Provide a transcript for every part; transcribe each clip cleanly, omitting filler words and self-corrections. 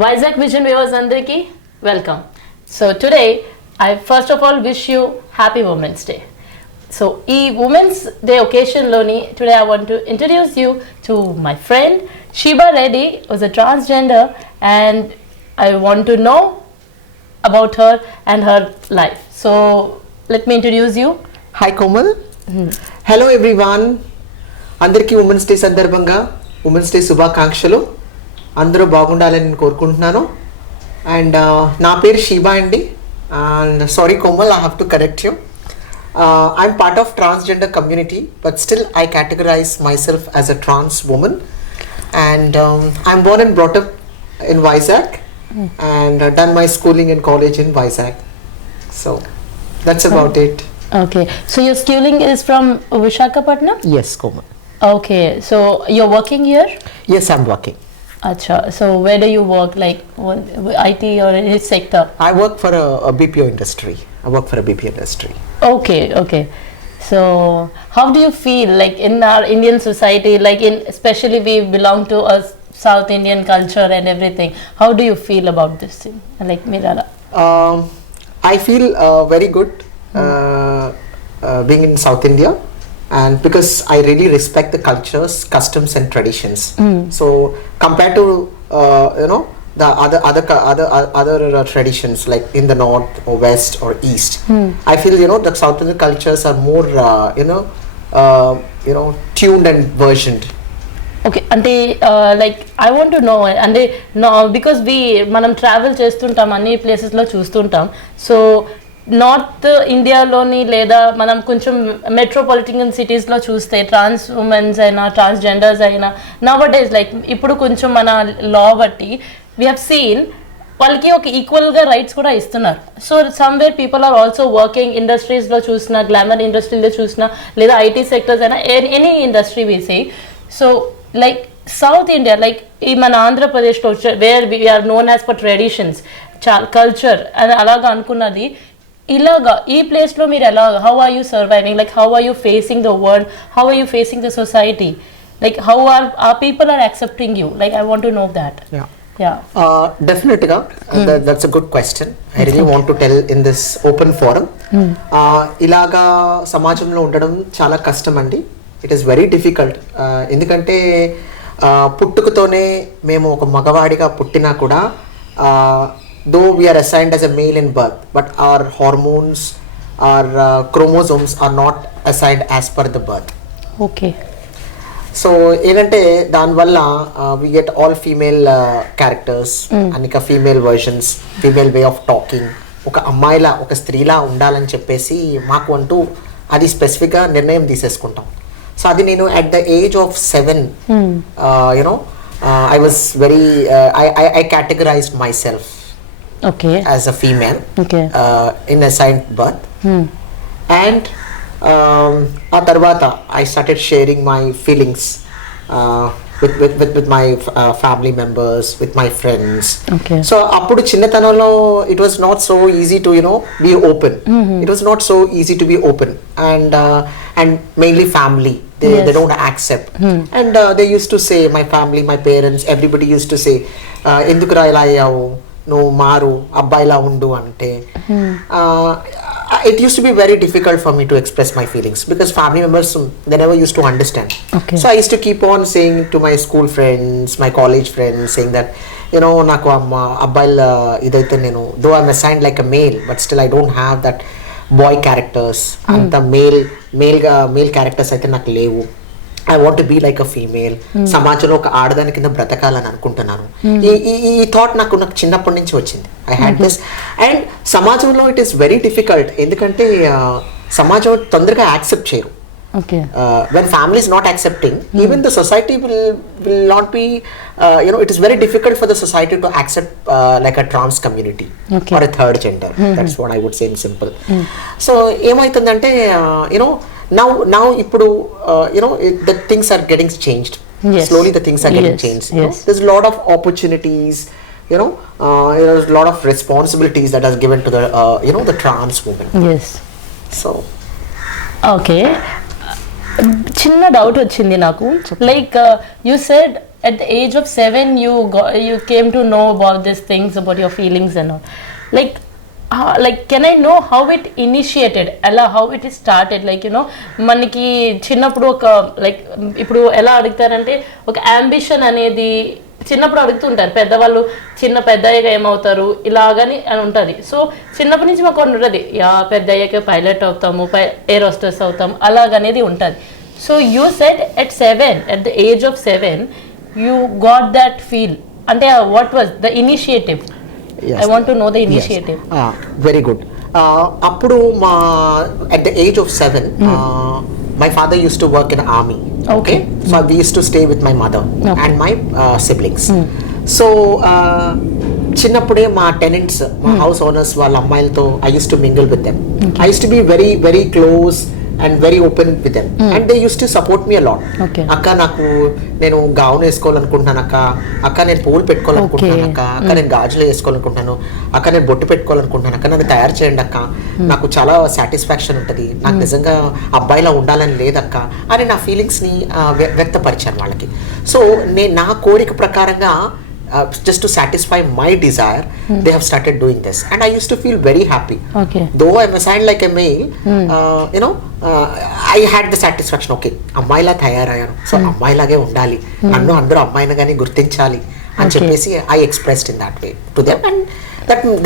Vizagvision viewers andariki welcome. So today I first of all wish you happy Women's Day. So ee Women's Day occasion loni today I want to introduce you to my friend Sheeba Reddy, who's a transgender, and I want to know about her and her life. So let me introduce you. Hi Komal. Hello everyone. అందరికీ women's day సందర్భంగా women's day శుభాకాంక్షలు. అందరూ బాగుండాలని నేను కోరుకుంటున్నాను. And నా పేరు Sheba అండి. And sorry Komal, I have to correct you. I'm part of transgender community, but still I categorize myself as a trans woman. And I'm born and brought up in Vizag and done my schooling and college in Vizag. So that's about it. Okay, so your schooling is from Visakhapatnam? Yes, Komal. Okay, so you're working here? Yes, I'm working. Acha, so where do you work, like IT or which sector? I work for a BPO industry. I work for a BPO industry. Okay. So how do you feel like in our Indian society, like in especially we belong to a South Indian culture and everything, how do you feel about this thing, like Mirala? I feel very good being in South India, and because I really respect the cultures, customs and traditions. So compared to the other traditions like in the north or west or east, I feel the South Indian cultures are more tuned and versioned. Okay, అంటే like I want to know, అంటే because మనం travel చేస్తుంటాం, అన్ని ప్లేసెస్లో చూస్తుంటాం. So north ఇండియాలోని లేదా మనం కొంచెం మెట్రోపాలిటన్ సిటీస్లో చూస్తే ట్రాన్స్ ఉమెన్స్ అయినా ట్రాన్స్జెండర్స్ అయినా నవడేస్ లైక్ ఇప్పుడు కొంచెం మన లా బట్టి వీ హ్యావ్ సీన్ వాళ్ళకి ఒక ఈక్వల్గా రైట్స్ కూడా ఇస్తున్నారు. So somewhere people are also working ఇండస్ట్రీస్లో చూసినా, గ్లామర్ ఇండస్ట్రీలో చూసినా, లేదా ఐటీ సెక్టర్స్ అయినా ఎనీ ఇండస్ట్రీ వీసీ. So like south India, like ఈ మన ఆంధ్రప్రదేశ్లో where we are known as for traditions, culture అని అలాగా అనుకున్నది, ఇలాగా ఈ ప్లేస్లో మీరు ఎలా, how are you surviving, like how are you facing the world, how are you facing the society, like how are people are accepting you, like I want to know that. Definitely that's a good question. I really want to tell in this open forum. ఇలాగా సమాజంలో ఉండడం చాలా కష్టం అండి. It is very difficult. ఎందుకంటే పుట్టుకతోనే మేము ఒక మగవాడిగా పుట్టినా కూడా though we are assigned as a male in birth, but our hormones, our chromosomes are not assigned as per the birth. Okay. So ఏంటంటే దానివల్ల we get all female characters, అనేక female versions, female way of talking. ఒక అమ్మాయిలా, ఒక స్త్రీలా ఉండాలని చెప్పేసి మాకు అంటూ అది స్పెసిఫిక్గా నిర్ణయం తీసేసుకుంటాం. సో అది నేను at the age of 7 I was very I categorized myself as a female in assigned birth. And ఆ తర్వాత I started sharing my feelings with my family members, with my friends. So అప్పుడు చిన్నతనంలో it was not so easy to be open. It was not so easy to be open, and mainly family, they don't accept. And they used to say, my family, my parents, everybody used to say, ఎందుకురా ఇలా అయ్యావు, నువ్వు మారు, అబ్బాయిలా ఉండు అంటే. It used to be very difficult for me to express my feelings because family members, they never used to understand. So I used to keep on saying to my school friends, my college friends, saying that నాకు అబ్బాయిల ఇదైతే నేను, though I'm assigned like a male, but still I don't have that boy characters. అంత male characters అయితే నాకు లేవు. I want to be like a female. సమాజంలో ఒక ఆడదాని కింద బ్రతకాలని అనుకుంటున్నాను. ఈ థాట్ నాకు చిన్నప్పటి నుంచి వచ్చింది. I had this. అండ్ సమాజంలో ఇట్ ఈస్ వెరీ డిఫికల్ట్. ఎందుకంటే సమాజం తొందరగా యాక్సెప్ట్ చేయరు. When family is not accepting, even the society will not be, it is very difficult for the society to accept like a trans community or a third gender. That's what I would say in simple. So ఏమైతుందంటే now ఇప్పుడు the things are getting changed. Slowly the things are getting changed. There's a lot of opportunities, there's a lot of responsibilities that are given to the the trans woman. So okay, చిన్న doubt వచ్చింది నాకు. Like you said at the age of 7 you came to know about these things, about your feelings and all. Like can I know how it initiated, ఎలా how it started, like you know మనకి చిన్నప్పుడు ఒక like ఇప్పుడు ఎలా అడుగుతారంటే ఒక ambition అనేది చిన్నప్పుడు అడుగుతుంటారు పెద్దవాళ్ళు, పెద్ద అయ్యాక ఏమవుతారు ఇలాగని అని ఉంటుంది. సో చిన్నప్పటి నుంచి మాకు ఉంటుంది, పెద్ద అయ్యాక పైలట్ అవుతాము, ఎయిర్ హోస్టెస్ అవుతాం అలాగనేది ఉంటుంది. So you said at 7, at the age of 7 you got that feel, అంటే what was the initiative? Yes. I want to know the initiative. Yes. Very good. Appudu at the age of 7, my father used to work in army. Okay. So we used to stay with my mother and my siblings. So చిన్నప్పుడే మా tenants, మా house owners వాళ్ళ అమ్మాయిలతో I used to mingle with them. I used to be very very close and very open with them, and they used to support me a lot. అక్క నేను gown వేసుకోవాలనుకుంటున్నాను అక్క నేను పూలు పెట్టుకోవాలనుకుంటున్నాను అక్క నేను గాజులు వేసుకోవాలనుకుంటున్నాను అక్క నేను బొట్టు పెట్టుకోవాలనుకుంటున్నాను అక్క నన్ను తయారు చేయండి అక్క, నాకు చాలా సాటిస్ఫాక్షన్ ఉంటుంది, నాకు నిజంగా అబ్బాయిలా ఉండాలని లేదక్క అని నా ఫీలింగ్స్ని వ్యక్తపరిచాను వాళ్ళకి. సో నా కోరిక ప్రకారంగా just to satisfy my desire, they have started doing this, and I used to feel very happy. Though I'm assigned like a male, you know, I had the satisfaction, okay, అమ్మాయిలా తయారయ్యాను, so అమ్మాయిలాగే ఉండాలి, నన్ను అందరూ అమ్మాయినగానే గుర్తించాలి అని చెప్పేసి I expressed in that way to them, and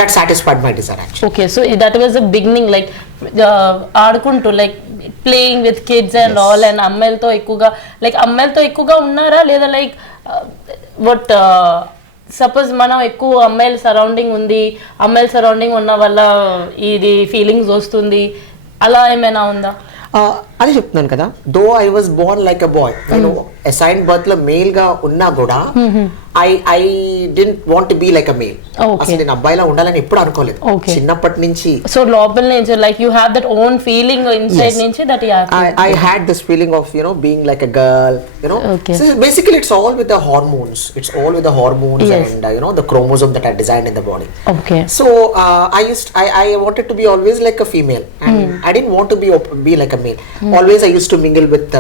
that satisfied my desire actually. Okay, so that was the beginning, like ఆడుకుంటూ like playing with kids and all, and అమ్మాయిలతో ఎక్కువగా ఉన్నారా లేదా లైక్ బట్ సపోజ్ మనం ఎక్కువ అమ్మాయిల సరౌండింగ్ ఉన్న వల్ల ఇది ఫీలింగ్స్ వస్తుంది అలా ఏమైనా ఉందా? అదే చెప్తున్నాను కదా, though I was born like a boy, నేను అసైన్ బర్త్ లో మేల్ గా ఉన్నా కూడా I didn't want to be like a male. అసలు నేను అబ్బాయిలా ఉండాలని ఎప్పుడు అనుకోలేదు చిన్నప్పటి నుంచి. సో లోపల నుంచి like you have that own feeling inside నుంచి that I had this feeling of, you know, being like a girl, you know. So basically it's all with the hormones, and you know the chromosome that are designed in the body. So I wanted to be always like a female, and I didn't want to be like a male. Always I used to mingle with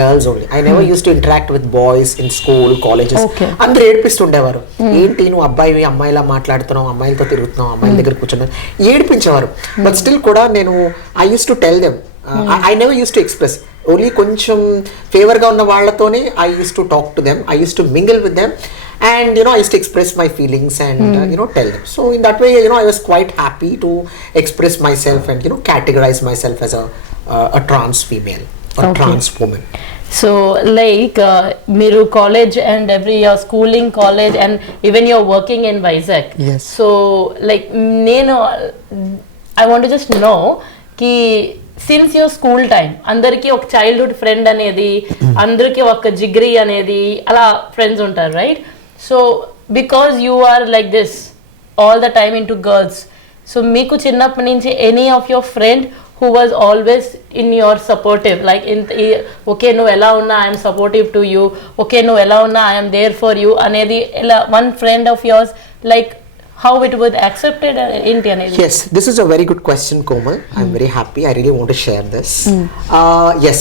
girls only. I never used to interact with boys in school, colleges. అందరూ ఏడిపిస్తుండేవారు, ఏంటి నువ్వు అమ్మాయిలా మాట్లాడుతున్నావు, అమ్మాయిలతో తిరుగుతున్నావు, అమ్మాయిల దగ్గర కూర్చున్నావు, ఏడిపించేవారు. బట్ స్టిల్ కూడా నేను I used to tell them, I never used to express. Only కొంచెం ఫేవర్గా ఉన్న వాళ్ళతోనే I used to talk to them, I used to mingle with them, and you know I used to express my feelings and you know tell them. So in that way, you know, I was quite happy to express myself and, you know, categorize myself as a trans female or trans woman. So like మీరు college and every year schooling college and even you are working in Vizag. So like నేను I want to just know కి since your school time అందరికీ ఒక childhood friend అనేది, అందరికీ ఒక జిగ్రీ అనేది అలా ఫ్రెండ్స్ ఉంటారు, right? So because you are like this all the time in to girls, so మీకు చిన్నప్పటి నుంచి any of your friend who was always in your supportive, like okay no ela unna I am supportive to you, okay no ela unna I am there for you anedi one friend of yours, like how it was accepted in anedi? Yes, this is a very good question, Komal. I'm very happy, I really want to share this. Yes,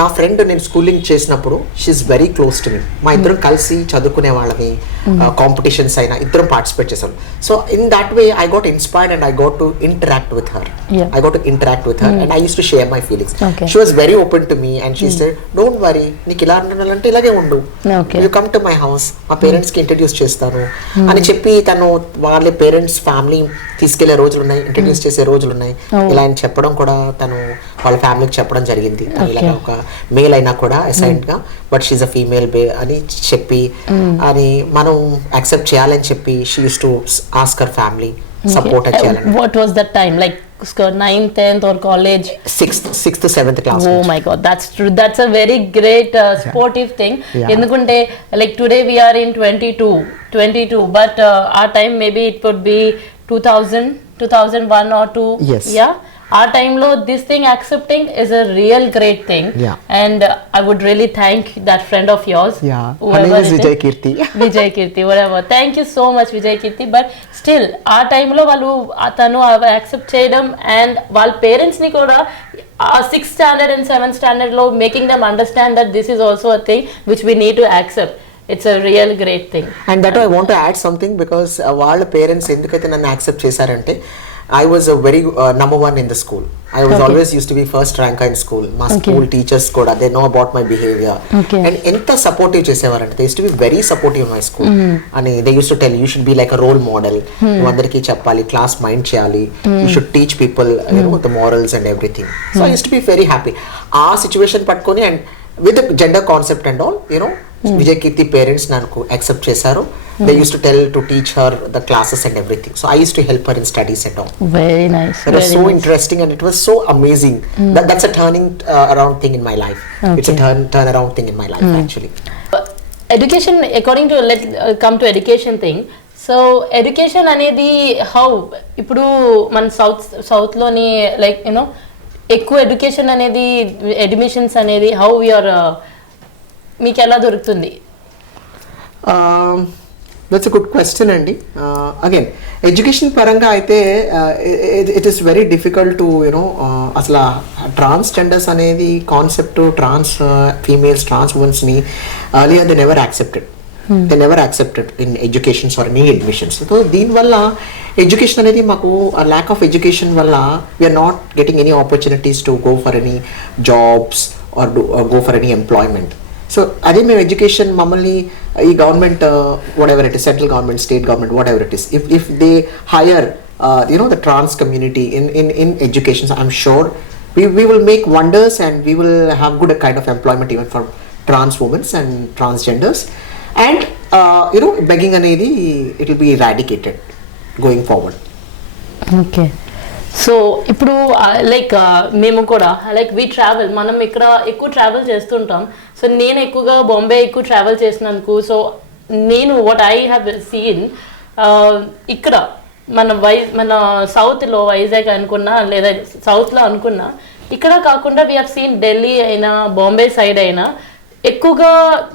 na friend నేను schooling చేసినప్పుడు she is very close to me. మా ఇద్దరం కలిసి చదువుకునే వాళ్ళని, competitions అయినా ఇద్దరం participate చేసాం. So in that way I got inspired and I got to interact with her. And I used to share my feelings. She was very open to me and she said, don't worry, నీకు ఇలా ఉండాలంటే ఇలాగే ఉండు, you come to my house, మా parents కి introduce చేస్తాను అని చెప్పి తను వాళ్ళ పేరెంట్స్ ఫ్యామిలీ తీసుకెళ్లే రోజులు ఉన్నాయి, ఇంట్రడ్యూస్ చేసే రోజులు ఉన్నాయి. ఇలా అని చెప్పడం కూడా తను వాళ్ళ ఫ్యామిలీకి చెప్పడం జరిగింది, ఇలా ఒక మేల్ అయినా కూడా అసైన్ గా బట్ షీఈ్ అ ఫీమేల్ అని చెప్పి అని మనం యాక్సెప్ట్ చేయాలని చెప్పి she use to ask her family support చేయాలని. What was that time, like 9th, 10th or college? 6th 7th class. Oh my god, that's true, that's a very great sportive thing. Endukante like today we are in 22 but our time maybe it would be 2001 or 2. Yeah, our time lo this thing accepting is a real great thing. And I would really thank that friend of yours. Her name is Vijay Kirti. Whatever, thank you so much Vijay Kirti. But still our time lo వాళ్ళు తను accept చేయడం and వాళ్ళ parents ni kuda 6th standard and 7th standard lo making them understand that this is also a thing which we need to accept. It's a real great thing. And that I want to add something because వాళ్ళ parents ఎందుకైతే నన్ను accept చేశారంటే I was a very number one in the school. I was always used to be first ranker in school. My school teachers kuda, they know about my behavior. And enta supportive chesevarante, they used to be very supportive in my school. And they used to tell you should be like a role model. You andariki cheppali, class mind cheyali. You should teach people you know the morals and everything. So I used to be very happy. Aa situation pattukoni and with the gender concept and all, you know, Vizagkirti parents nanku accept chesaru. They used to tell to teach her the classes and everything. So I used to help her in studies and all. Very nice. It was so interesting and it was so amazing. That's a turning around thing in my life. It's a turn around thing in my life actually. Education, according to come to education thing. So education అనేది how ఇప్పుడు మన south లోని like you know ఎక్కువ education అనేది admissions అనేది how you're మీకు ఎలా దొరుకుతుంది? That's a good question అండి. Again ఎడ్యుకేషన్ పరంగా అయితే it is very difficult to you know అసలు ట్రాన్స్జెండర్స్ అనేది కాన్సెప్ట్ ట్రాన్స్ ఫీమేల్స్ ట్రాన్స్ ఉమెన్స్ ని earlier they never accepted in educations or any admissions. So దీనివల్ల ఎడ్యుకేషన్ అనేది మాకు lack of education వల్ల we are not getting any opportunities to go for any jobs or go for any employment. So అదే మేము education మమ్మల్ని ఈ government what ever it is central government state government what ever it is if they hire you know the trans community in education, I'm sure we will make wonders and we will have good kind of employment even for trans women and transgenders and you know begging anedi it will be eradicated going forward. Okay. So ఇప్పుడు like మేము కూడా like వి travel మనం ఇక్కడ ఎక్కువ travel చేస్తుంటాం. So నేను ఎక్కువగా బాంబే ఎక్కువ ట్రావెల్ చేసినందుకు సో నేను వాట్ ఐ హ్యావ్ సీన్ ఇక్కడ మన సౌత్లో వైజాగ్ అనుకున్నా లేదా సౌత్లో అనుకున్నా ఇక్కడ కాకుండా వీ హ్యావ్ సీన్ ఢిల్లీ అయినా బాంబే సైడ్ అయినా ఎక్కువగా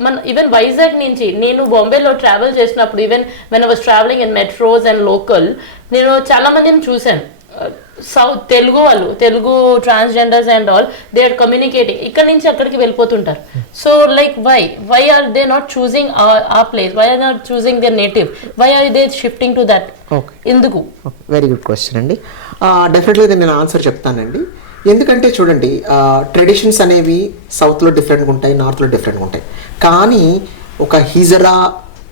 మన ఈవెన్ వైజాగ్ నుంచి నేను బాంబేలో ట్రావెల్ చేసినప్పుడు even when I was travelling in metros and local నేను చాలా మందిని చూశాను. South Telugu transgenders and all they are communicating ఇక్కడ నుంచి అక్కడికి వెళ్ళిపోతుంటారు. So like why are they not choosing a place, why are not choosing their native, why are they shifting to that? ఎందుకు? Very good question అండి. Definitely నేను answer చెప్తానండి. ఎందుకంటే చూడండి ట్రెడిషన్స్ అనేవి సౌత్లో డిఫరెంట్గా ఉంటాయి, నార్త్లో డిఫరెంట్గా ఉంటాయి. కానీ ఒక హిజరా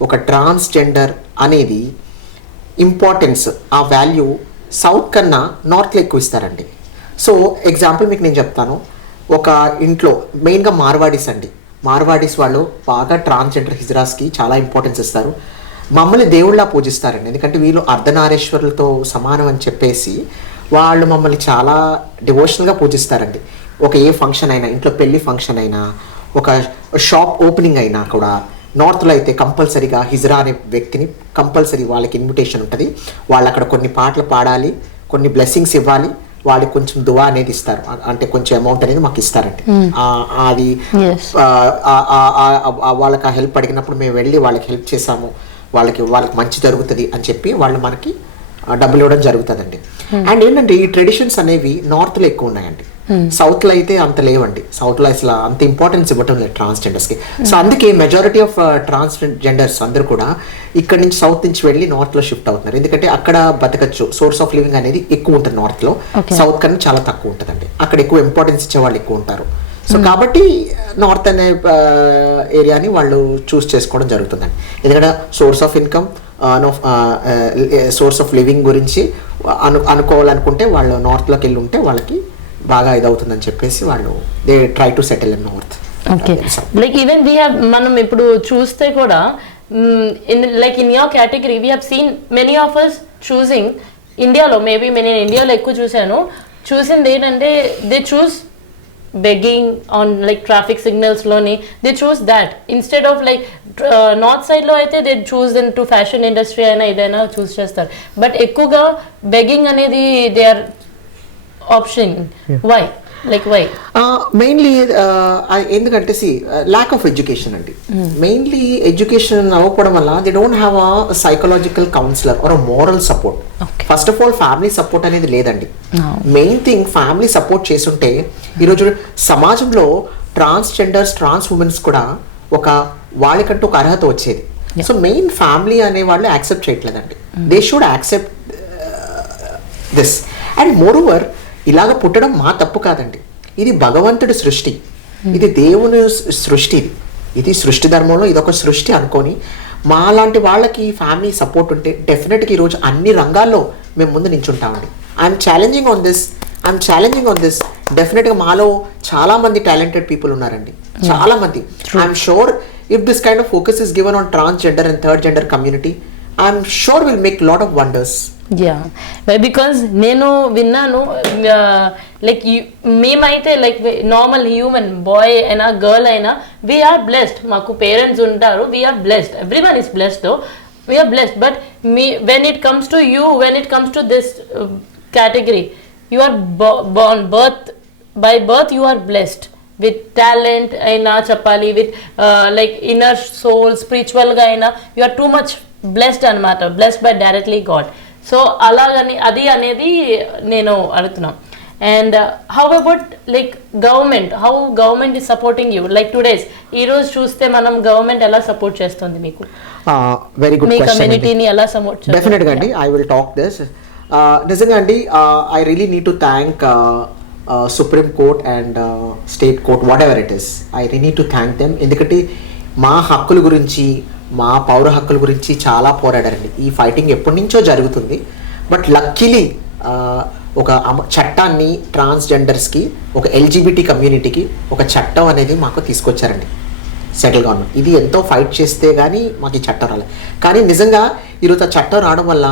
ఒక ట్రాన్స్జెండర్ అనేది ఇంపార్టెన్స్ ఆ వాల్యూ సౌత్ కన్నా నార్త్లో ఎక్కువ ఇస్తారండి. సో ఎగ్జాంపుల్ మీకు నేను చెప్తాను. ఒక ఇంట్లో మెయిన్గా మార్వాడీస్ వాళ్ళు బాగా ట్రాన్స్జెండర్ హిజరాస్కి చాలా ఇంపార్టెన్స్ ఇస్తారు. మమ్మల్ని దేవుళ్ళ పూజిస్తారండి. ఎందుకంటే వీళ్ళు అర్ధనారీశ్వరులతో సమానం అని చెప్పేసి వాళ్ళు మమ్మల్ని చాలా డివోషనల్గా పూజిస్తారండి. ఒక ఏ ఫంక్షన్ అయినా, ఇంట్లో పెళ్లి ఫంక్షన్ అయినా, ఒక షాప్ ఓపెనింగ్ అయినా కూడా నార్త్లో అయితే కంపల్సరీగా హిజ్రా అనే వ్యక్తిని కంపల్సరీ వాళ్ళకి ఇన్విటేషన్ ఉంటుంది. వాళ్ళు అక్కడ కొన్ని పాటలు పాడాలి, కొన్ని బ్లెస్సింగ్స్ ఇవ్వాలి, వాళ్ళకి కొంచెం దువా అనేది ఇస్తారు, అంటే కొంచెం అమౌంట్ అనేది మాకు ఇస్తారండి. అది వాళ్ళకి ఆ హెల్ప్ అడిగినప్పుడు మేము వెళ్ళి వాళ్ళకి హెల్ప్ చేసాము, వాళ్ళకి మంచి జరుగుతుంది అని చెప్పి వాళ్ళు మనకి డబ్బులు ఇవ్వడం జరుగుతుందండి. అండ్ ఏంటంటే ఈ ట్రెడిషన్స్ అనేవి నార్త్లో ఎక్కువ ఉన్నాయండి, సౌత్లో అయితే అంత లేవండి. సౌత్లో అసలు అంత ఇంపార్టెన్స్ ఇవ్వటం లేదు ట్రాన్స్జెండర్స్కి. సో అందుకే మెజారిటీ ఆఫ్ ట్రాన్స్జెండర్స్ అందరూ కూడా ఇక్కడ నుంచి సౌత్ నుంచి వెళ్ళి నార్త్లో షిఫ్ట్ అవుతున్నారు. ఎందుకంటే అక్కడ బతకచ్చు, సోర్స్ ఆఫ్ లివింగ్ అనేది ఎక్కువ ఉంటుంది నార్త్లో, సౌత్ కన్నా చాలా తక్కువ ఉంటుందండి. అక్కడ ఎక్కువ ఇంపార్టెన్స్ ఇచ్చే వాళ్ళు ఎక్కువ ఉంటారు. సో కాబట్టి నార్త్ అనే ఏరియాని వాళ్ళు చూస్ చేసుకోవడం జరుగుతుందండి. ఎందుకంటే source of income, source of living గురించి అనుకోవాలనుకుంటే వాళ్ళు నార్త్లోకి వెళ్ళి ఉంటే వాళ్ళకి బాగా ఇదవుతుందని చెప్పేసి వాళ్ళు they try to settle in north. Okay, like even we have మనం ఇప్పుడు చూస్తే కూడా like in your category we have seen many of us choosing ఇండియాలో, మేబీ నేను ఇండియాలో ఎక్కువ చూసింది ఏంటంటే they choose begging on like traffic signals loni, they choose that instead of like north side lo aithe they choose into fashion industry aina idaina choose chestaru, but ekkuga begging anedi they are option. Why? Like why? Mainly ఎందుకంటే lack of education అండి. Mainly education అవ్వకపోవడం వల్ల they don't have a psychological counselor or a moral support. First of all family support అనేది లేదండి. Main thing family support చేసుంటే ఈరోజు సమాజంలో transgenders trans womens కూడా ఒక వాళ్ళకంటూ ఒక అర్హత వచ్చేది. సో మెయిన్ ఫ్యామిలీ అనే వాళ్ళు యాక్సెప్ట్ చేయట్లేదండి. They should accept this. And more over ఇలాగ పుట్టడం మా తప్పు కాదండి, ఇది భగవంతుడి సృష్టి, ఇది దేవుని సృష్టి, ఇది సృష్టి ధర్మంలో ఇదొక సృష్టి అనుకొని మా లాంటి వాళ్ళకి ఫ్యామిలీ సపోర్ట్ ఉంటే డెఫినెట్గా ఈరోజు అన్ని రంగాల్లో మేము ముందు నించుంటామండి. I'm challenging on this. డెఫినెట్గా మాలో చాలా మంది టాలెంటెడ్ పీపుల్ ఉన్నారండి, చాలా మంది. I'm sure if this kind of focus is given on transgender and third gender community, I'm sure will make lot of wonders. Yeah, because నేను విన్నాను లైక్ మేమైతే లైక్ నార్మల్ హ్యూమన్ బాయ్ అయినా girl అయినా we are blessed, మాకు parents ఉంటారు, we are blessed, everyone is blessed though, we are blessed. But when it comes to you, when it comes to this category, you are born by birth you are blessed with talent aina chappali, with like inner soul, spiritual ga aina you are too much blessed anamata, blessed by directly God. So అలాగని అది అనేది నేను అడుగుతున్నాను. And how about like government is supporting you like today's, ఈ రోజు చూస్తే మనం government ఎలా సపోర్ట్ చేస్తుంది మీకు, వెరీ గుడ్ మీ కమ్యూనిటీని ఎలా సపోర్ట్ చేస్తుంది? డెఫినెట్గా అండి, ఐ విల్ టాక్ దిస్. నిజంగా అండి, I really need to thank supreme court and state court, what ever it is, I really need to thank them. ఎందుకంటే మా హక్కుల గురించి, మా పౌర హక్కుల గురించి చాలా పోరాడారండి. ఈ ఫైటింగ్ ఎప్పటి నుంచో జరుగుతుంది. బట్ లక్కీలీ ఒక చట్టాన్ని ట్రాన్స్జెండర్స్కి, ఒక ఎల్జిబిటీ కమ్యూనిటీకి ఒక చట్టం అనేది మాకు తీసుకొచ్చారండి సెంట్రల్ గవర్నమెంట్. ఇది ఎంతో ఫైట్ చేస్తే కానీ మాకు ఈ చట్టం రాలేదు. కానీ నిజంగా ఈరోజు ఆ చట్టం రావడం వల్ల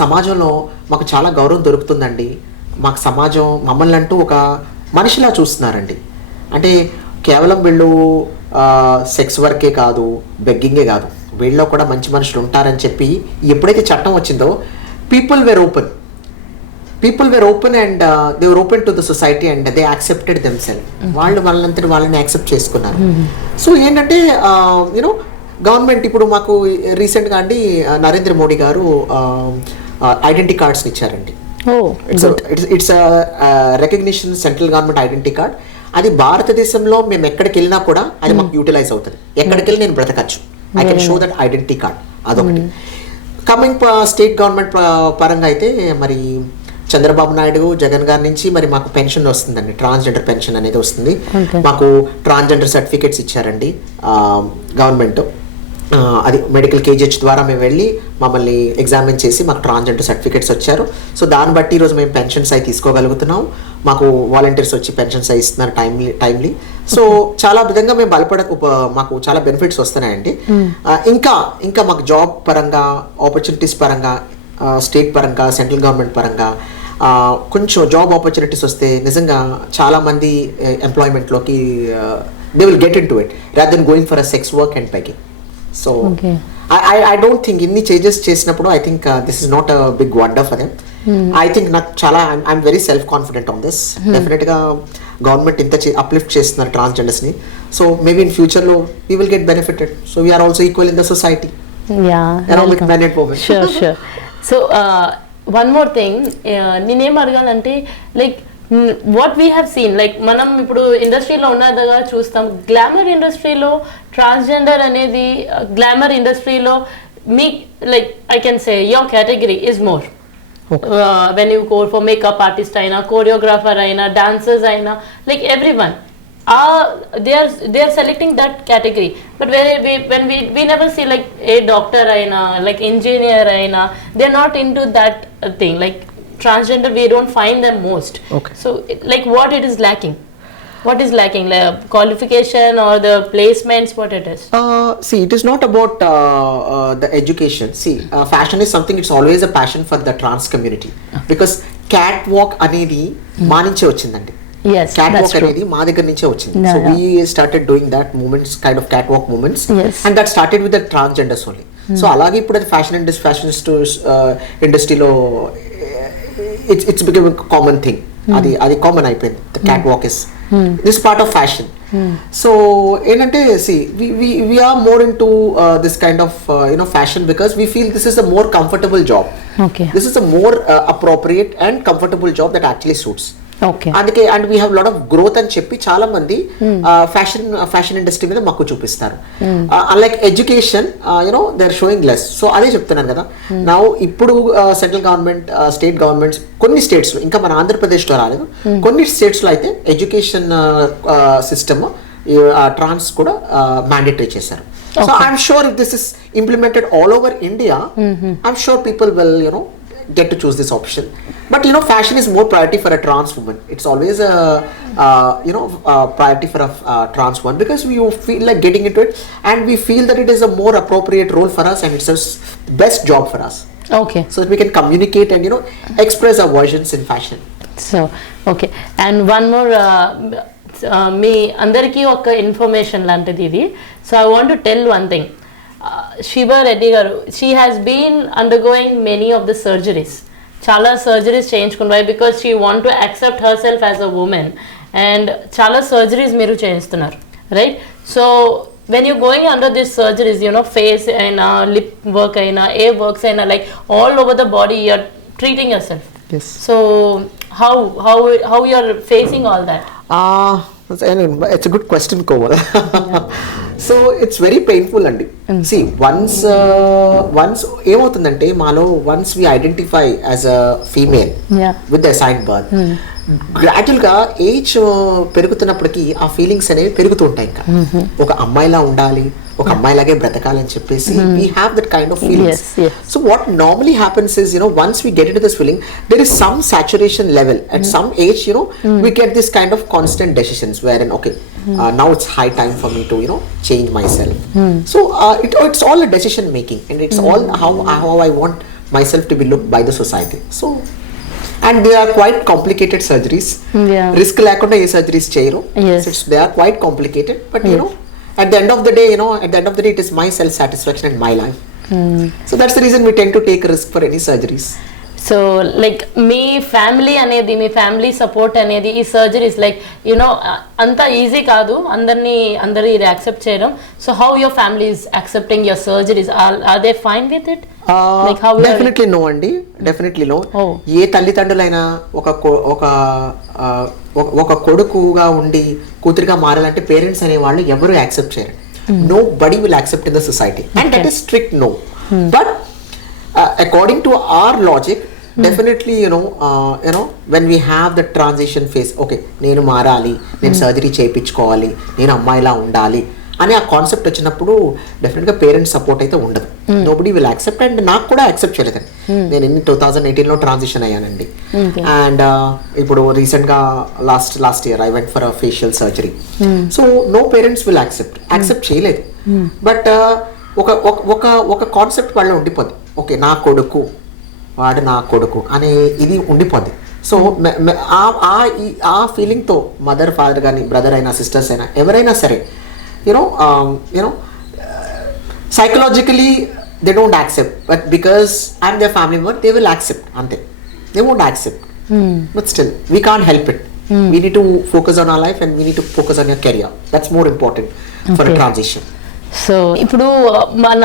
సమాజంలో మాకు చాలా గౌరవం దొరుకుతుందండి. మాకు సమాజం మమ్మల్ని అంటూ ఒక మనిషిలా చూస్తున్నారండి. అంటే కేవలం వీళ్ళు సెక్స్ వర్కే కాదు, బెగ్గింగే కాదు, వీళ్ళలో కూడా మంచి మనుషులు ఉంటారని చెప్పి ఎప్పుడైతే చట్టం వచ్చిందో people were open and they were open to the society and they accepted themself. వాళ్ళంతా వాళ్ళని యాక్సెప్ట్ చేసుకున్నారు. సో ఏంటంటే యూనో గవర్నమెంట్ ఇప్పుడు మాకు రీసెంట్గా అండి నరేంద్ర మోడీ గారు ఐడెంటిటీ కార్డ్స్ని ఇచ్చారండి. It's recognition central government identity card. అది భారతదేశంలో మేము ఎక్కడికి వెళ్ళినా కూడా అది మాకు యూటిలైజ్ అవుతుంది. ఎక్కడికి వెళ్ళి నేను బ్రతకచ్చు, I can show that identity card. అదొకటి. కమింగ్ స్టేట్ గవర్నమెంట్ పరంగా అయితే మరి చంద్రబాబు నాయుడు, జగన్ గారి నుంచి మరి మాకు పెన్షన్ వస్తుందండి, ట్రాన్స్జెండర్ పెన్షన్ అనేది వస్తుంది. మాకు ట్రాన్స్జెండర్ సర్టిఫికేట్స్ ఇచ్చారండి గవర్నమెంట్. అది మెడికల్ కేజీహెచ్ ద్వారా మేము వెళ్ళి మమ్మల్ని ఎగ్జామిన్ చేసి మాకు ట్రాన్స్జెండర్ సర్టిఫికేట్స్ వచ్చారు. సో దాన్ని బట్టి ఈరోజు మేము పెన్షన్స్ అవి తీసుకోగలుగుతున్నాం. మాకు వాలంటీర్స్ వచ్చి పెన్షన్స్ అవి ఇస్తున్నారు టైమ్లీ. సో చాలా విధంగా మేము మాకు చాలా బెనిఫిట్స్ వస్తున్నాయండి. ఇంకా మాకు జాబ్ పరంగా, ఆపర్చునిటీస్ పరంగా, స్టేట్ పరంగా, సెంట్రల్ గవర్నమెంట్ పరంగా కొంచెం జాబ్ ఆపర్చునిటీస్ వస్తే నిజంగా చాలామంది ఎంప్లాయ్మెంట్లోకి they will get into it rather than going for a sex work and begging. So I don't think ఇన్ని చేంజెస్ చేసినప్పుడు I think this is not a big wonder for them. I think నాకు చాలా I'm very self confident on this. డెఫినెట్గా government ఇంత uplift చేస్తున్నారు ట్రాన్స్జెండర్స్ని. So maybe in ఫ్యూచర్లో we will get benefited. So we are also equal in the society along with men and women. Sure. So one more thing, నేనేం అడగాలంటే like what we have scene, like మనం ఇప్పుడు ఇండస్ట్రీలో ఉన్నదిగా చూస్తాం, glamour ఇండస్ట్రీలో transgender అనేది glamour ఇండస్ట్రీలో మీ like I can say your category is more. When you go for makeup artist అయినా, కోరియోగ్రాఫర్ అయినా, డాన్సర్స్ అయినా, like every one they are selecting that category. But when we never see like a doctor aina, like engineer aina, they are not into that thing. Like transgender, we don't find them most. Okay. So like what it is lacking, like qualification or the placements, what it is? See, it is not about the education. See, fashion is something, it's always a passion for the trans community. Because catwalk అనేది మా నుంచే వచ్చిందండి. Yes, catwalk అనేది మా దగ్గర నుంచే వచ్చింది. So we started doing that movements, kind of catwalk movements. And that started with the transgenders only. So అలాగే ఇప్పుడు అది ఫ్యాషన్ ఇండస్ట్రీలో it's become a common thing. అది కామన్ అయిపోయింది. The catwalk is this part of fashion. So ఏంటంటే see we are more into this kind of fashion because we feel this is a more comfortable job. Okay. This is a more appropriate and comfortable job that actually suits. అందుకే and we have lot of growth అని చెప్పి చాలా మంది fashion industry మీద మక్కువ చూపిస్తారు. Unlike education you know they are showing less. So అదే చెప్తున్నాను కదా, నా ఇప్పుడు సెంట్రల్ గవర్నమెంట్, స్టేట్ గవర్నమెంట్స్, కొన్ని స్టేట్స్ లో, ఇంకా మన ఆంధ్రప్రదేశ్లో రాలేదు, కొన్ని స్టేట్స్ లో అయితే ఎడ్యుకేషన్ సిస్టమ్ ట్రాన్స్ కూడా మ్యాండేటరీ చేశారు. So I'm sure if this is implemented all over India, I'm sure people will, you know, get to choose this option. But you know, fashion is more priority for a trans woman. It's always a priority for a trans woman, because we feel like getting into it, and we feel that it is a more appropriate role for us, and it's a best job for us. Okay. So that we can communicate and, you know, express our versions in fashion. So okay, and one more. మీ అందరికీ ఒక information లాంటిది ఇది. So I want to tell one thing. Sheeba Reddy గారు, she has been undergoing many of the surgeries. చాలా surgeries చేయించుకున్నారు because she want to accept her self as a woman. And చాలా surgeries మీరు చేయిస్తున్నారు, right? So when you're going under these surgeries, you know, face అయినా, lip work అయినా, ఏ works అయినా, like all over the body you're treating yourself. Yes. So how you're facing all that? It's a good question, Komal. So it's very painful andi. See, once ఏమవుతుందంటే మాలో, once we identify as a female with the assigned birth, గ్రాడ్యువల్గా age పెరుగుతున్నప్పటికీ ఆ feelings అనేవి పెరుగుతూ ఉంటాయి. ఇంకా ఒక అమ్మాయిలా ఉండాలి, ఒక అమ్మాయిలాగే బ్రతకాలని చెప్పేసి we have that kind of feelings. So what normally happens is, you know, once we get into this feeling, there is some saturation level at some age, you know, we get this kind of constant decisions wherein, okay, now it's high time for me to, you know, change myself. So it's all a decision making, and it's all how I want myself to be looked by the society. So and they are quite complicated surgeries. Risk లేకుండా ఏ surgeries చేయరు. They are quite complicated, but you know, at the end of the day, you know, it is my self satisfaction and my life. So that's the reason we tend to take a risk for any surgeries. So like మీ family అనేది, మీ family support అనేది ఈ surgeries, like you know అంత easy కాదు అందరు ఇది accept చేయడం. So how your family is accepting your surgeries? Are they fine with it? Definitely no అండి, డెఫినెట్లీ నో. ఏ తల్లిదండ్రులైనా ఒక కొడుకుగా ఉండి కూతురిగా మారాలంటే పేరెంట్స్ అనే వాళ్ళు ఎవరు యాక్సెప్ట్ చేయరు. Nobody will accept in the society, and that is strict no. But according to our logic, definitely, you know, when we have the transition phase, okay, నేను మారాలి, నేను సర్జరీ చేయించుకోవాలి, నేను అమ్మాయిలా ఉండాలి అని ఆ కాన్సెప్ట్ వచ్చినప్పుడు డెఫినెట్గా పేరెంట్స్ సపోర్ట్ అయితే ఉండదు. నోబడీ విల్ యాక్సెప్ట్, అండ్ నాకు కూడా యాక్సెప్ట్ చేయలేదండి. నేను 2018లో ట్రాన్సిషన్ అయ్యానండి. అండ్ ఇప్పుడు రీసెంట్గా last year I went for a facial surgery. So no parents will accept చేయలేదు. బట్ ఒక కాన్సెప్ట్ వాళ్ళలో ఉండిపోద్ది. ఓకే, నా కొడుకు, వాడు నా కొడుకు అనే ఇది ఉండిపోద్ది. సో ఆ ఫీలింగ్తో మదర్, ఫాదర్ కానీ, బ్రదర్ అయినా, సిస్టర్స్ అయినా, ఎవరైనా సరే, you know psychologically they don't accept. But because I'm their family member, they will accept అంతే. They won't accept, but still we can't help it. We need to focus on our life, and we need to focus on your career. That's more important for a transition. So ఇప్పుడు మన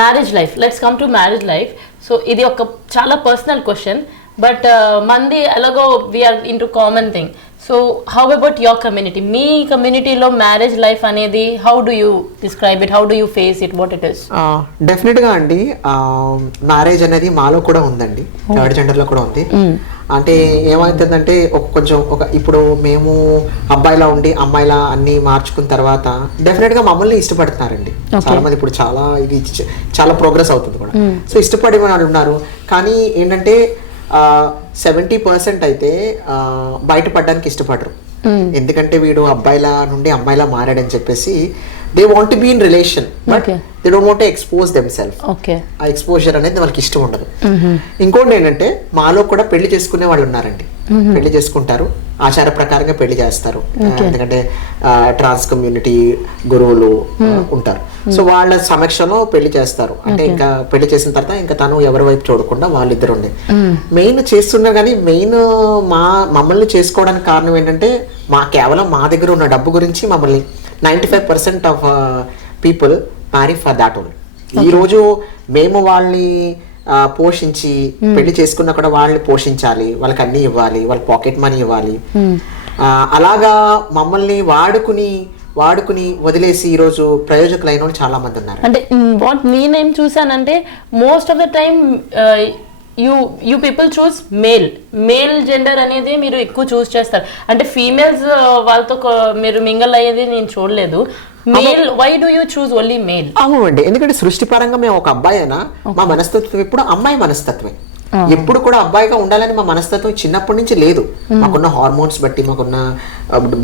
marriage life, let's come to marriage life. So ఇది ఒక చాలా personal question, but మంది ఎలాగో we are into common thing. So how about your community? మీ కమ్యూనిటీలో marriage life అనేది how do you describe it? How do you face it? What it is? డెఫినెట్గా అండి, మ్యారేజ్ అనేది మాలో కూడా ఉందండి, థర్డ్ జెండర్లో కూడా ఉంది. అంటే ఏమవుతుందంటే ఇప్పుడు మేము అబ్బాయిలా ఉండి అమ్మాయిలా అన్ని మార్చుకున్న తర్వాత డెఫినెట్గా మమ్మల్ని ఇష్టపడుతున్నారండి చాలా మంది. ఇప్పుడు చాలా ప్రోగ్రెస్ అవుతుంది కూడా. సో ఇష్టపడే వాళ్ళు ఉన్నారు, కానీ ఏంటంటే 70% అయితే బయటపడడానికి ఇష్టపడరు. ఎందుకంటే వీడు అబ్బాయిలా నుండి అమ్మాయిలా మారాడని చెప్పేసి they want to be in relation, but they don't want to expose themself. ఆ ఎక్స్పోజర్ అనేది వాళ్ళకి ఇష్టం ఉండదు. ఇంకోటి ఏంటంటే మాలో కూడా పెళ్లి చేసుకునే వాళ్ళు ఉన్నారండి. పెళ్లి చేసుకుంటారు, ఆచార ప్రకారంగా పెళ్లి చేస్తారు. ఎందుకంటే ట్రాన్స్ కమ్యూనిటీ గురువులు ఉంటారు. సో వాళ్ళ సమక్షంలో పెళ్లి చేస్తారు. అంటే ఇంకా పెళ్లి చేసిన తర్వాత ఇంకా తను ఎవరి వైపు చూడకుండా వాళ్ళిద్దరు ఉండే మెయిన్ చేస్తున్నారు. కానీ మెయిన్ మమ్మల్ని చేసుకోవడానికి కారణం ఏంటంటే కేవలం మా దగ్గర ఉన్న డబ్బు గురించి మమ్మల్ని 95% of people marry for that only. ఈ రోజు మేము వాళ్ళని పోషించి పెళ్లి చేసుకున్నా కూడా వాళ్ళని పోషించాలి, వాళ్ళకి అన్ని ఇవ్వాలి, వాళ్ళకి పాకెట్ మనీ ఇవ్వాలి. అలాగా మమ్మల్ని వాడుకుని వదిలేసి ఈరోజు ప్రయోజకులైన వాళ్ళు చాలా మంది ఉన్నారు. అంటే వాట్ నేనేం చూసానంటే most of the time you people choose male gender అనేది మీరు ఎక్కువ చూస్ చేస్తారు. అంటే ఫీమేల్స్ వాళ్ళతో మీరు మింగల్ అయ్యేది నేను చూడలేదు. Male, why do you choose only male? అవునండి, ఎందుకంటే సృష్టిపరంగా మేము ఒక అబ్బాయి అయినా మా మనస్తత్వం ఎప్పుడు అమ్మాయి మనస్తత్వమే. ఎప్పుడు కూడా అబ్బాయిగా ఉండాలని మా మనస్తత్వం చిన్నప్పటి నుంచి లేదు. మాకున్న హార్మోన్స్ బట్టి, మాకున్న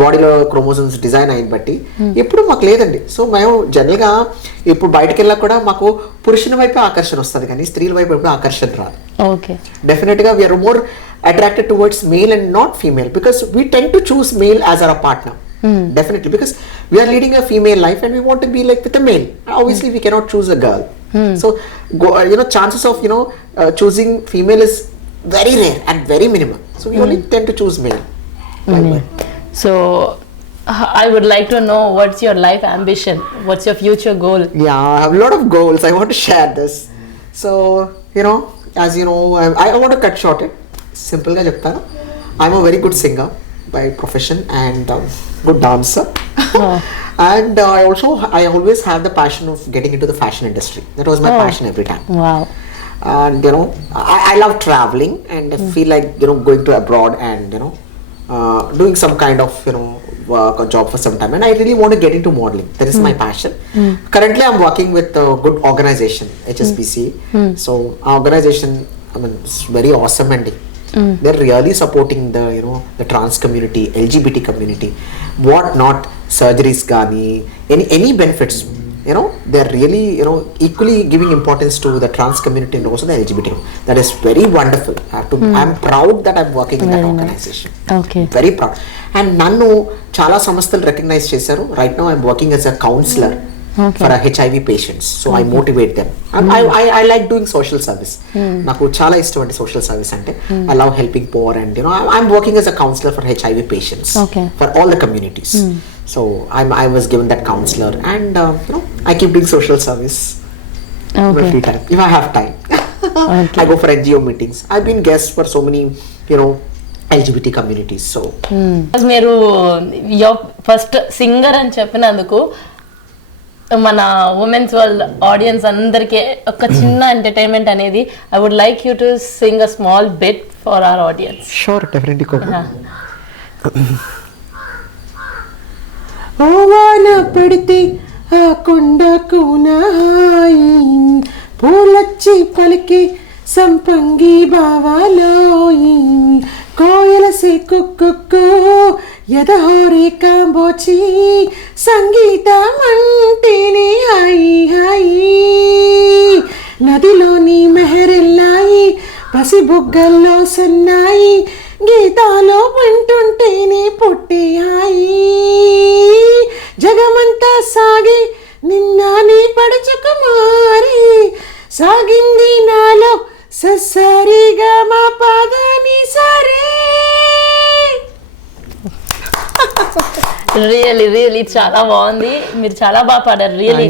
బాడీలో క్రోమోజోమ్స్ డిజైన్ అయిన బట్టి ఎప్పుడు మాకు లేదండి. సో మేము జనరల్ గా ఇప్పుడు బయటకు వెళ్ళా కూడా మాకు పురుషుని వైపు ఆకర్షణ వస్తుంది, కానీ స్త్రీల వైపు ఎప్పుడు ఆకర్షణ రాదు. డెఫినెట్ గా we're more attracted towards male and not female, because we tend to choose male as our partner. Definitely, because we are leading a female life and we want to be like with a male. Obviously, we cannot choose a girl. So, chances of choosing female is very rare and very minimal. So we only tend to choose male. So, I would like to know what's your life ambition? What's your future goal? Yeah, I have a lot of goals. I want to share this. So, as you know, I want to cut short it. Simple ga cheptanu. I'm a very good singer by profession and good dancer. And I always have the passion of getting into the fashion industry. That was my passion every time. Wow. And I love traveling and I feel like going to abroad and doing some kind of work or job for some time, and I really want to get into modeling. That is my passion. Currently I'm working with a good organization, HSBC. So our organization, it's very awesome, and they're really supporting the trans community, LGBT community, what not, surgeries gani, any benefits, they're really equally giving importance to the trans community and also the LGBT. That is very wonderful. I'm proud that I'm working in that organization. Okay. Very proud. And nannu chala samasthalu recognize chesaru. Right now I'm working as a counselor for HIV patients. So I motivate them. I like doing social service. Naku chala ishtamandi social service ante. I love helping poor, and I'm working as a counselor for HIV patients for all the communities. So I was given that counselor, and I keep doing social service in my free time if I have time. I go for NGO meetings. I've been guest for so many LGBT communities. So మీరు your first singer అని చెప్పినందుకు మన women's world audience అందరికీ ఒక చిన్న entertainment అనేది I would like you to sing a small bit for our audience. Sure, definitely. ఓ వాన పడితే ఆ కొండకు నాయి పూలచ్చి పలికి సంపంగి బావాలోయి కోయల సే కుక్కు ఎదహోరే కాంబోచి సంగీతమంటేనే హాయి హాయి నదిలోని మెహరెల్లాయి పసిబుగ్గల్లో సన్నాయి గీతాలో వింటుంటేనే పుట్టే హాయి జగమంతా సాగి నిన్న నీ పడుచుకు మారి సాగింది నాలో సరిగా మా పాదాని సరే. రియలీ చాలా బాగుంది, మీరు చాలా బాగా పాడారు. రియలీ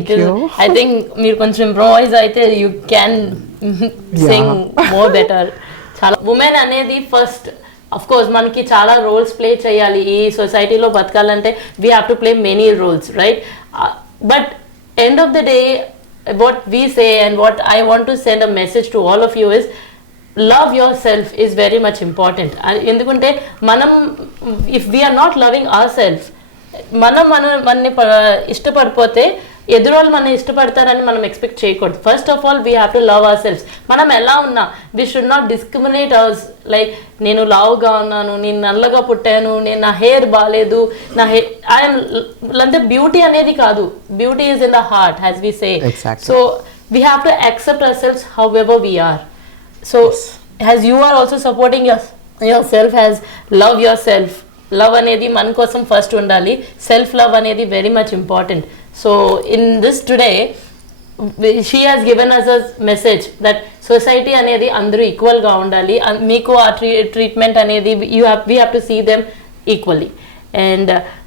ఐ థింక్ మీరు కొంచెం ఇంప్రూవైజ్ అయితే you can sing more better. చాలా ఉమెన్ అనేది ఫస్ట్ అఫ్ కోర్స్ మనకి చాలా రోల్స్ ప్లే చేయాలి ఈ సొసైటీలో బతకాలంటే we have to play many roles, right? But end of the day what we say and what I want to send a message to all of you is love yourself is very much important. ఎందుకంటే మనం if we are not loving ourselves, మనని ఇష్టపడిపోతే ఎదురోళ్ళు మనం ఇష్టపడతారని మనం expect చేయకూడదు. First of all we have to love ourselves. మనం ఎలా ఉన్నా we should not discriminate ours. Like నేను లావుగా ఉన్నాను, నేను నల్లగా పుట్టాను, నేను నా హెయిర్ బాగాలేదు, నా హెయిర్ అంటే బ్యూటీ అనేది కాదు. Beauty is in the heart as we say. So we have to accept ourselves however we are. So as you are also supporting yourself, as love yourself. Love అనేది మన కోసం first ఉండాలి. Self love అనేది very much important. So in this today, she has given us a message that society anedi andru equal ga undali, meeku aa treatment anedi we have to see them equally. And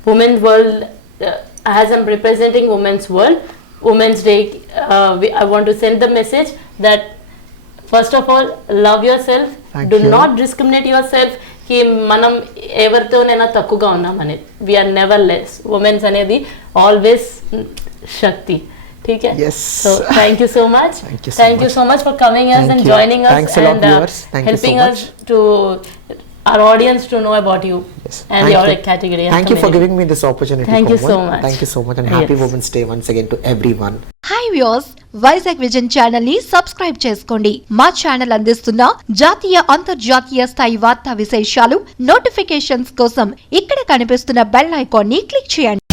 women's world, as I'm representing women's world, women's day, I want to send the message that first of all love yourself, do not discriminate yourself కి మనం ఎవరితోనైనా తక్కువగా ఉన్నామని. We're never less. Women's అనేది always శక్తి. ठीक है. Yes. So thank you so much. Thank you so much for coming us and joining us. Thanks a lot, viewers. Thank helping you so us to our audience to know about you. Yes. And your category. Thank you for giving me this opportunity. Thank you so much. Thank you so much and happy Women's Day once again to everyone. Hi viewers, Vizag vision channel ని subscribe చేసుకోండి. మా channel అందిస్తున్న జాతీయ అంతర్జాతీయ స్థాయి వార్తా విశేషాలు notifications కోసం ఇక్కడ కనిపిస్తున్న బెల్ ఐకాన్ ని క్లిక్ చేయండి.